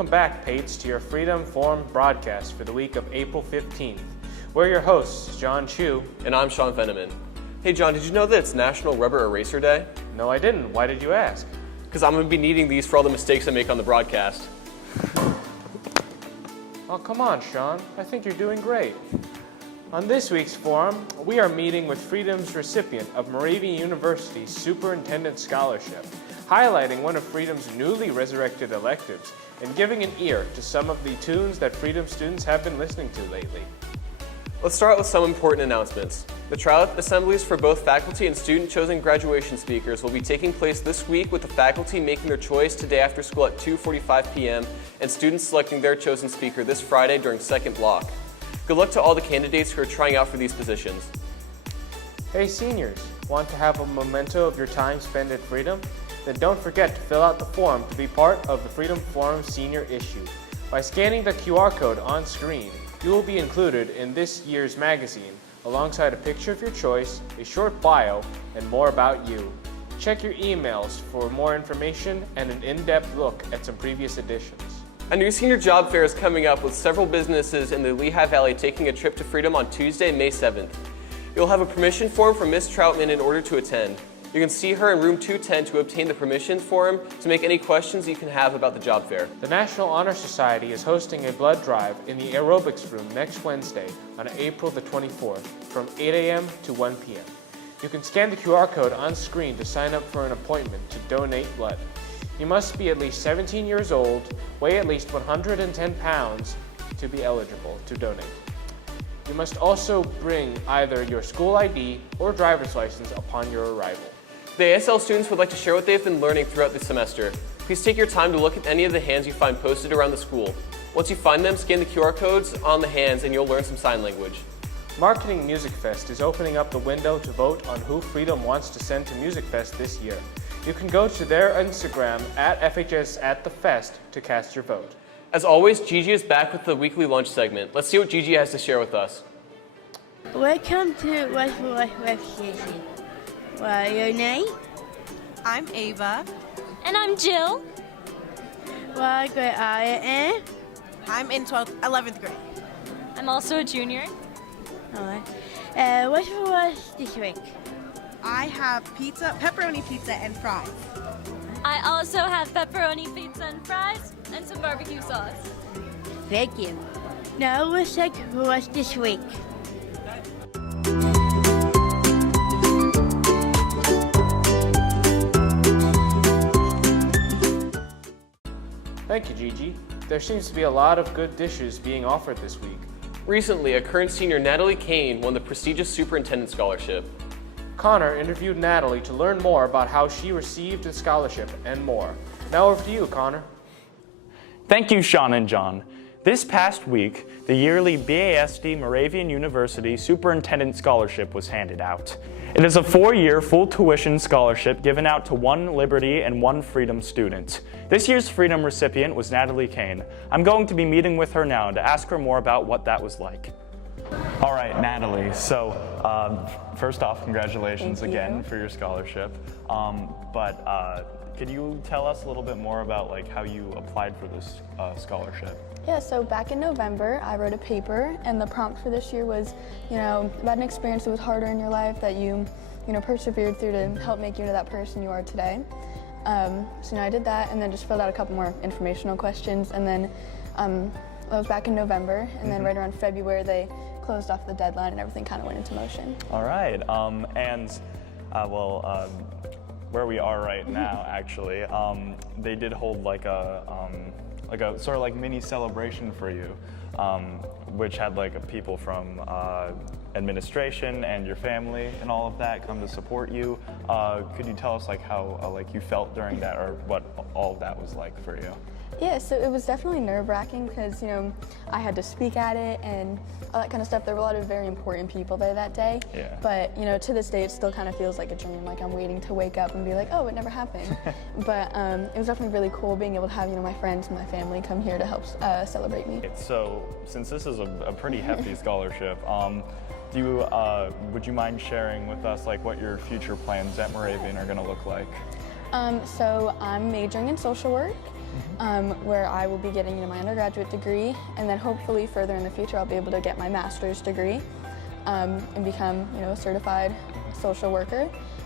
welcome back, Pates, to your Freedom Forum broadcast for the week of April 15th. We're your hosts, John Chu. And I'm Sean Fenneman. Hey John, did you know that it's National Rubber Eraser Day? No, I didn't. Why did you ask? Because I'm going to be needing these for all the mistakes I make on the broadcast. Oh, come on, Sean. I think you're doing great. On this week's forum, we are meeting with Freedom's recipient of Moravian University's Superintendent Scholarship, highlighting one of Freedom's newly resurrected electives and giving an ear to some of the tunes that Freedom students have been listening to lately. Let's start with some important announcements. The tryout assemblies for both faculty and student-chosen graduation speakers will be taking place this week, with the faculty making their choice today after school at 2:45 p.m. and students selecting their chosen speaker this Friday during second block. Good luck to all the candidates who are trying out for these positions. Hey seniors, want to have a memento of your time spent at Freedom? Then don't forget to fill out the form to be part of the Freedom Forum Senior Issue. By scanning the QR code on screen, you will be included in this year's magazine, alongside a picture of your choice, a short bio, and more about you. Check your emails for more information and an in-depth look at some previous editions. A new senior job fair is coming up, with several businesses in the Lehigh Valley taking a trip to Freedom on Tuesday, May 7th. You'll have a permission form from Ms. Troutman in order to attend. You can see her in room 210 to obtain the permission form to make any questions you can have about the job fair. The National Honor Society is hosting a blood drive in the aerobics room next Wednesday on April the 24th from 8 a.m. to 1 p.m. You can scan the QR code on screen to sign up for an appointment to donate blood. You must be at least 17 years old, weigh at least 110 pounds to be eligible to donate. You must also bring either your school ID or driver's license upon your arrival. The ASL students would like to share what they've been learning throughout the semester. Please take your time to look at any of the hands you find posted around the school. Once you find them, scan the QR codes on the hands and you'll learn some sign language. Marketing Music Fest is opening up the window to vote on who Freedom wants to send to Music Fest this year. You can go to their Instagram at FHS@the-Fest to cast your vote. As always, Gigi is back with the weekly lunch segment. Let's see what Gigi has to share with us. Welcome to West Station. What your name? I'm Ava. And I'm Jill. What grade are you in? I'm in 11th grade. I'm also a junior. Alright. What's for us this week? I have pizza, pepperoni pizza, and fries. I also have pepperoni pizza and fries and some barbecue sauce. Thank you. Now let's check for us this week. Thank you, Gigi. There seems to be a lot of good dishes being offered this week. Recently, a current senior, Natalie Kane, won the prestigious Superintendent Scholarship. Connor interviewed Natalie to learn more about how she received the scholarship and more. Now over to you, Connor. Thank you, Sean and John. This past week, the yearly BASD Moravian University Superintendent Scholarship was handed out. It is a 4-year full tuition scholarship given out to one Liberty and one Freedom student. This year's Freedom recipient was Natalie Kane. I'm going to be meeting with her now to ask her more about what that was like. All right, Natalie, so first off, congratulations again for your scholarship. Could you tell us a little bit more about how you applied for this scholarship? Yeah, so back in November, I wrote a paper, and the prompt for this year was, about an experience that was harder in your life that you persevered through to help make you into that person you are today. I did that, and then just filled out a couple more informational questions, and then that was back in November, and then right around February, they closed off the deadline, and everything kind of went into motion. All right, where we are right now, actually, they did hold like a sort of mini celebration for you, which had people from administration and your family and all of that come to support you. Could you tell us how you felt during that, or what all of that was like for you? Yeah, so it was definitely nerve-wracking because, I had to speak at it and all that kind of stuff. There were a lot of very important people there that day. Yeah. But, to this day, it still kind of feels like a dream. I'm waiting to wake up and be like, oh, it never happened. But it was definitely really cool being able to have, my friends and my family come here to help celebrate me. So, since this is a pretty hefty scholarship, would you mind sharing with us what your future plans at Moravian are going to look like? So I'm majoring in social work. where I will be getting my undergraduate degree, and then hopefully further in the future I'll be able to get my master's degree and become a certified social worker,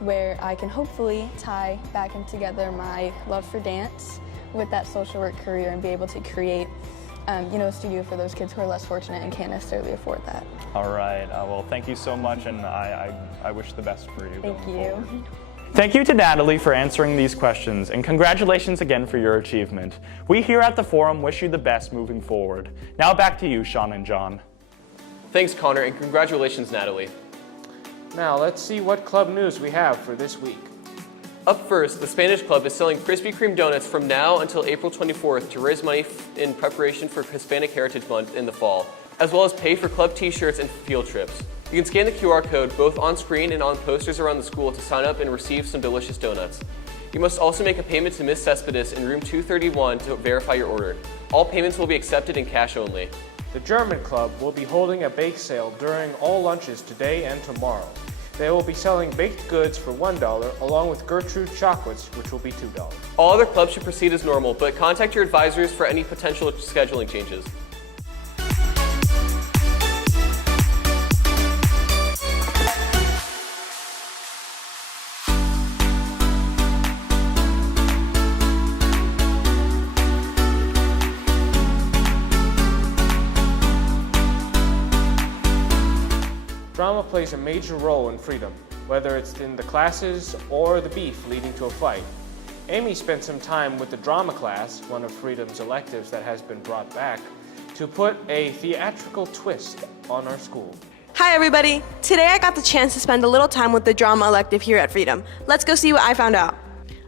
where I can hopefully tie back in together my love for dance with that social work career and be able to create a studio for those kids who are less fortunate and can't necessarily afford that. All right. Well, thank you so much, and I wish the best for you. Thank going you. forward. Thank you to Natalie for answering these questions, and congratulations again for your achievement. We here at the Forum wish you the best moving forward. Now back to you, Sean and John. Thanks, Connor, and congratulations, Natalie. Now let's see what club news we have for this week. Up first, the Spanish Club is selling Krispy Kreme donuts from now until April 24th to raise money in preparation for Hispanic Heritage Month in the fall, as well as pay for club t-shirts and field trips. You can scan the QR code both on screen and on posters around the school to sign up and receive some delicious donuts. You must also make a payment to Ms. Cespedes in room 231 to verify your order. All payments will be accepted in cash only. The German Club will be holding a bake sale during all lunches today and tomorrow. They will be selling baked goods for $1 along with Gertrude chocolates, which will be $2. All other clubs should proceed as normal, but contact your advisors for any potential scheduling changes. Drama plays a major role in freedom, whether it's in the classes or the beef leading to a fight. Amy spent some time with the drama class, one of Freedom's electives that has been brought back, to put a theatrical twist on our school. Hi everybody! Today I got the chance to spend a little time with the drama elective here at Freedom. Let's go see what I found out.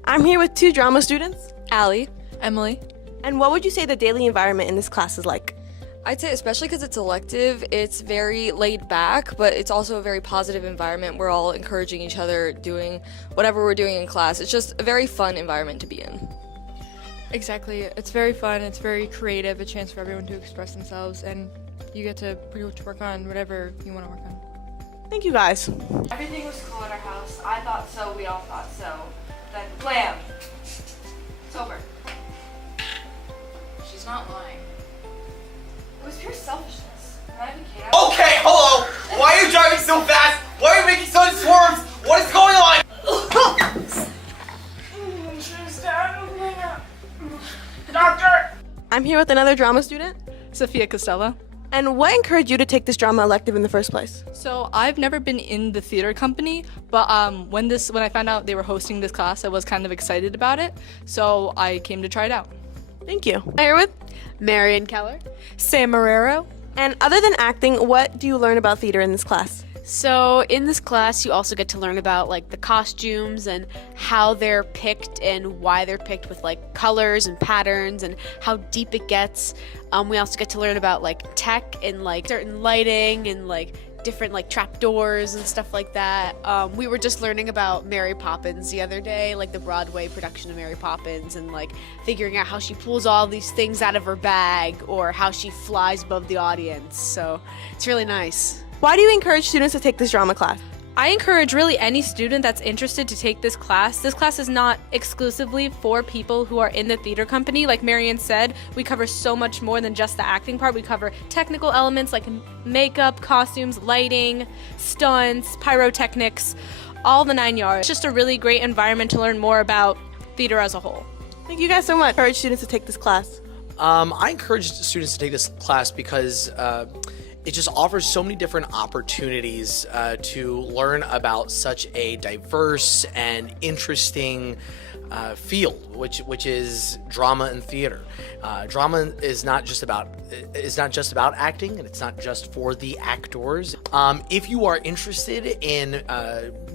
I'm here with two drama students. Allie. Emily. And what would you say the daily environment in this class is like? I'd say especially because it's elective, it's very laid back, but it's also a very positive environment. We're all encouraging each other, doing whatever we're doing in class. It's just a very fun environment to be in. Exactly. It's very fun, it's very creative, a chance for everyone to express themselves, and you get to pretty much work on whatever you want to work on. Thank you guys. Everything was cool at our house. I thought so, we all thought so. Then blam! It's over. She's not lying. It was pure selfishness. Okay, hello! Why are you driving so fast? Why are you making so many swerves? What is going on? Doctor! I'm here with another drama student, Sophia Costello. And what encouraged you to take this drama elective in the first place? So I've never been in the theater company, but when I found out they were hosting this class, I was kind of excited about it, so I came to try it out. Thank you. I'm here with Marion Keller, Sam Marrero. And other than acting, what do you learn about theater in this class? So in this class, you also get to learn about like the costumes and how they're picked and why they're picked with like colors and patterns and how deep it gets. We also get to learn about like tech and like certain lighting and like different like trapdoors and stuff like that. We were just learning about Mary Poppins the other day, like the Broadway production of Mary Poppins, and like figuring out how she pulls all these things out of her bag or how she flies above the audience. So it's really nice. Why do you encourage students to take this drama class? I encourage really any student that's interested to take this class. This class is not exclusively for people who are in the theater company. Like Marion said, we cover so much more than just the acting part. We cover technical elements like makeup, costumes, lighting, stunts, pyrotechnics, all the 9 yards. It's just a really great environment to learn more about theater as a whole. Thank you guys so much. Encourage students to take this class. I encourage students to take this class because it just offers so many different opportunities to learn about such a diverse and interesting field, which is drama and theater. Drama is not just about acting, and it's not just for the actors. If you are interested in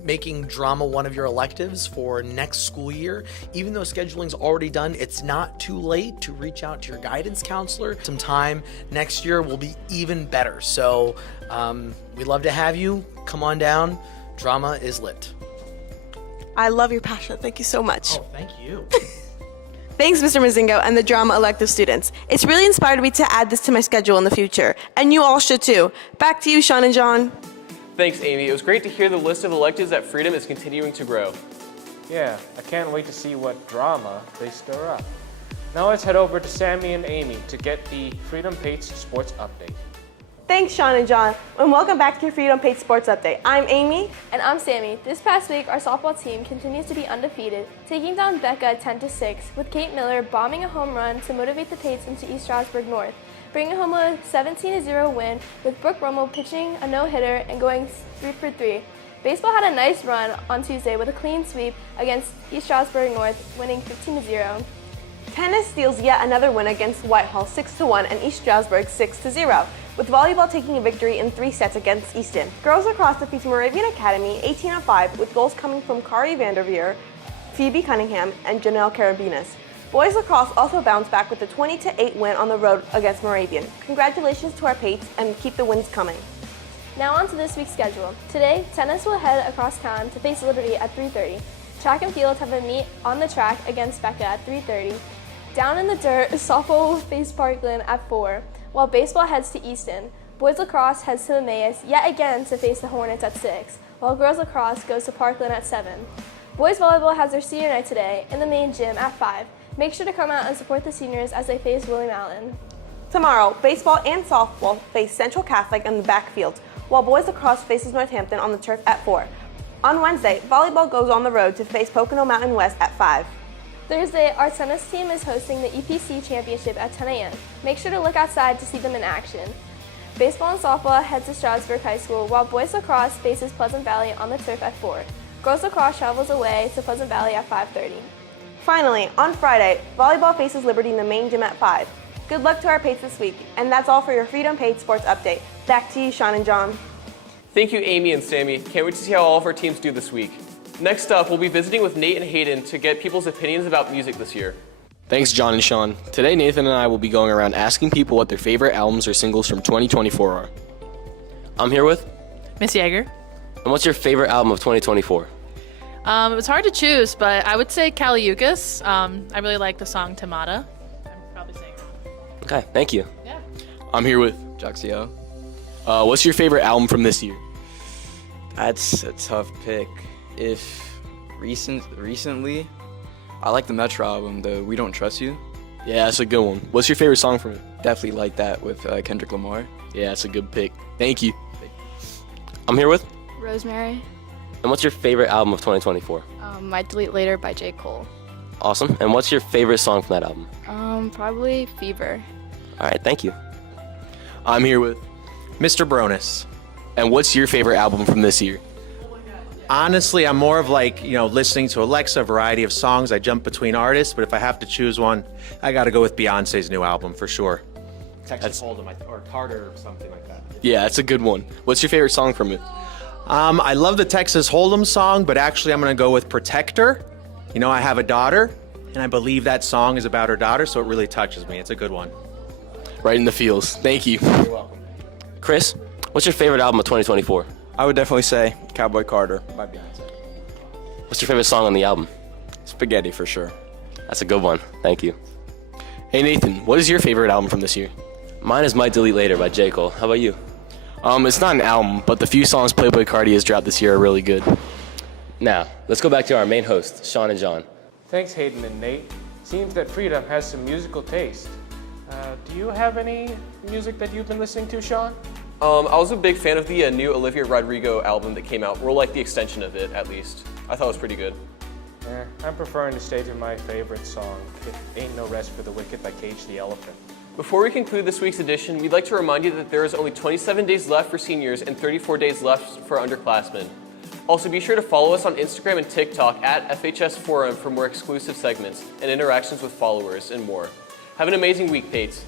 making drama one of your electives for next school year, even though scheduling's already done, it's not too late to reach out to your guidance counselor. Some time next year will be even better. So we'd love to have you. Come on down. Drama is lit. I love your passion. Thank you so much. Oh, thank you. Thanks, Mr. Mazingo and the drama elective students. It's really inspired me to add this to my schedule in the future, and you all should too. Back to you, Sean and John. Thanks, Amy. It was great to hear the list of electives at Freedom is continuing to grow. Yeah, I can't wait to see what drama they stir up. Now let's head over to Sammy and Amy to get the Freedom Pates Sports Update. Thanks, Sean and John, and welcome back to your Freedom Pates Sports Update. I'm Amy. And I'm Sammy. This past week, our softball team continues to be undefeated, taking down Becca 10-6, with Kate Miller bombing a home run to motivate the Pates into East Stroudsburg North, bringing home a 17-0 win, with Brooke Rummel pitching a no-hitter and going 3 for 3. Baseball had a nice run on Tuesday with a clean sweep against East Stroudsburg North, winning 15-0. Tennis steals yet another win against Whitehall 6-1 and East Stroudsburg 6-0, with volleyball taking a victory in 3 sets against Easton. Girls lacrosse defeats Moravian Academy 18-5, with goals coming from Kari Vanderveer, Phoebe Cunningham, and Janelle Carabinas. Boys lacrosse also bounced back with a 20-8 win on the road against Moravian. Congratulations to our Pates, and keep the wins coming. Now on to this week's schedule. Today, tennis will head across town to face Liberty at 3:30. Track and field have a meet on the track against Becca at 3:30. Down in the dirt, softball will face Parkland at 4, while baseball heads to Easton. Boys lacrosse heads to Emmaus yet again to face the Hornets at 6, while girls lacrosse goes to Parkland at 7. Boys volleyball has their senior night today in the main gym at 5. Make sure to come out and support the seniors as they face William Allen. Tomorrow, baseball and softball face Central Catholic in the backfield, while boys lacrosse faces Northampton on the turf at 4. On Wednesday, volleyball goes on the road to face Pocono Mountain West at 5. Thursday, our tennis team is hosting the EPC Championship at 10 a.m. Make sure to look outside to see them in action. Baseball and softball head to Stroudsburg High School, while boys lacrosse faces Pleasant Valley on the turf at 4. Girls lacrosse travels away to Pleasant Valley at 5:30. Finally, on Friday, volleyball faces Liberty in the main gym at 5. Good luck to our Pates this week, and that's all for your Freedom Pates Sports Update. Back to you, Sean and John. Thank you, Amy and Sammy. Can't wait to see how all of our teams do this week. Next up, we'll be visiting with Nate and Hayden to get people's opinions about music this year. Thanks, John and Sean. Today, Nathan and I will be going around asking people what their favorite albums or singles from 2024 are. I'm here with Miss Yeager. And what's your favorite album of 2024? It was hard to choose, but I would say Kaliukas. I really like the song Tamata. I'm probably saying it. Okay, thank you. Yeah. I'm here with Jaxio. What's your favorite album from this year? That's a tough pick. If recently, I like the Metro album, the We Don't Trust You. Yeah, that's a good one. What's your favorite song from it? Definitely like that with Kendrick Lamar. Yeah, that's a good pick. Thank you. I'm here with Rosemary. And what's your favorite album of 2024? Might Delete Later by J. Cole. Awesome. And what's your favorite song from that album? Probably Fever. All right, thank you. I'm here with Mr. Bronis. And what's your favorite album from this year? Honestly, I'm more of listening to Alexa, a variety of songs. I jump between artists, but if I have to choose one, I got to go with Beyonce's new album for sure. Texas Hold'em or Carter or something like that. Yeah, that's a good one. What's your favorite song from it? I love the Texas Hold'em song, but actually I'm going to go with Protector. You know, I have a daughter, and I believe that song is about her daughter, so it really touches me. It's a good one. Right in the feels. Thank you. You're welcome. Chris, what's your favorite album of 2024? I would definitely say Cowboy Carter by Beyonce. What's your favorite song on the album? Spaghetti for sure. That's a good one. Thank you. Hey Nathan, what is your favorite album from this year? Mine is Might Delete Later by J. Cole. How about you? It's not an album, but the few songs Playboy Cardi has dropped this year are really good. Now, let's go back to our main hosts, Sean and John. Thanks, Hayden and Nate. Seems that Freedom has some musical taste. Do you have any music that you've been listening to, Sean? I was a big fan of the new Olivia Rodrigo album that came out, or like the extension of it, at least. I thought it was pretty good. I'm preferring to stay to my favorite song, Ain't No Rest for the Wicked by Cage the Elephant. Before we conclude this week's edition, we'd like to remind you that there is only 27 days left for seniors and 34 days left for underclassmen. Also, be sure to follow us on Instagram and TikTok at FHS Forum for more exclusive segments and interactions with followers and more. Have an amazing week, Pates.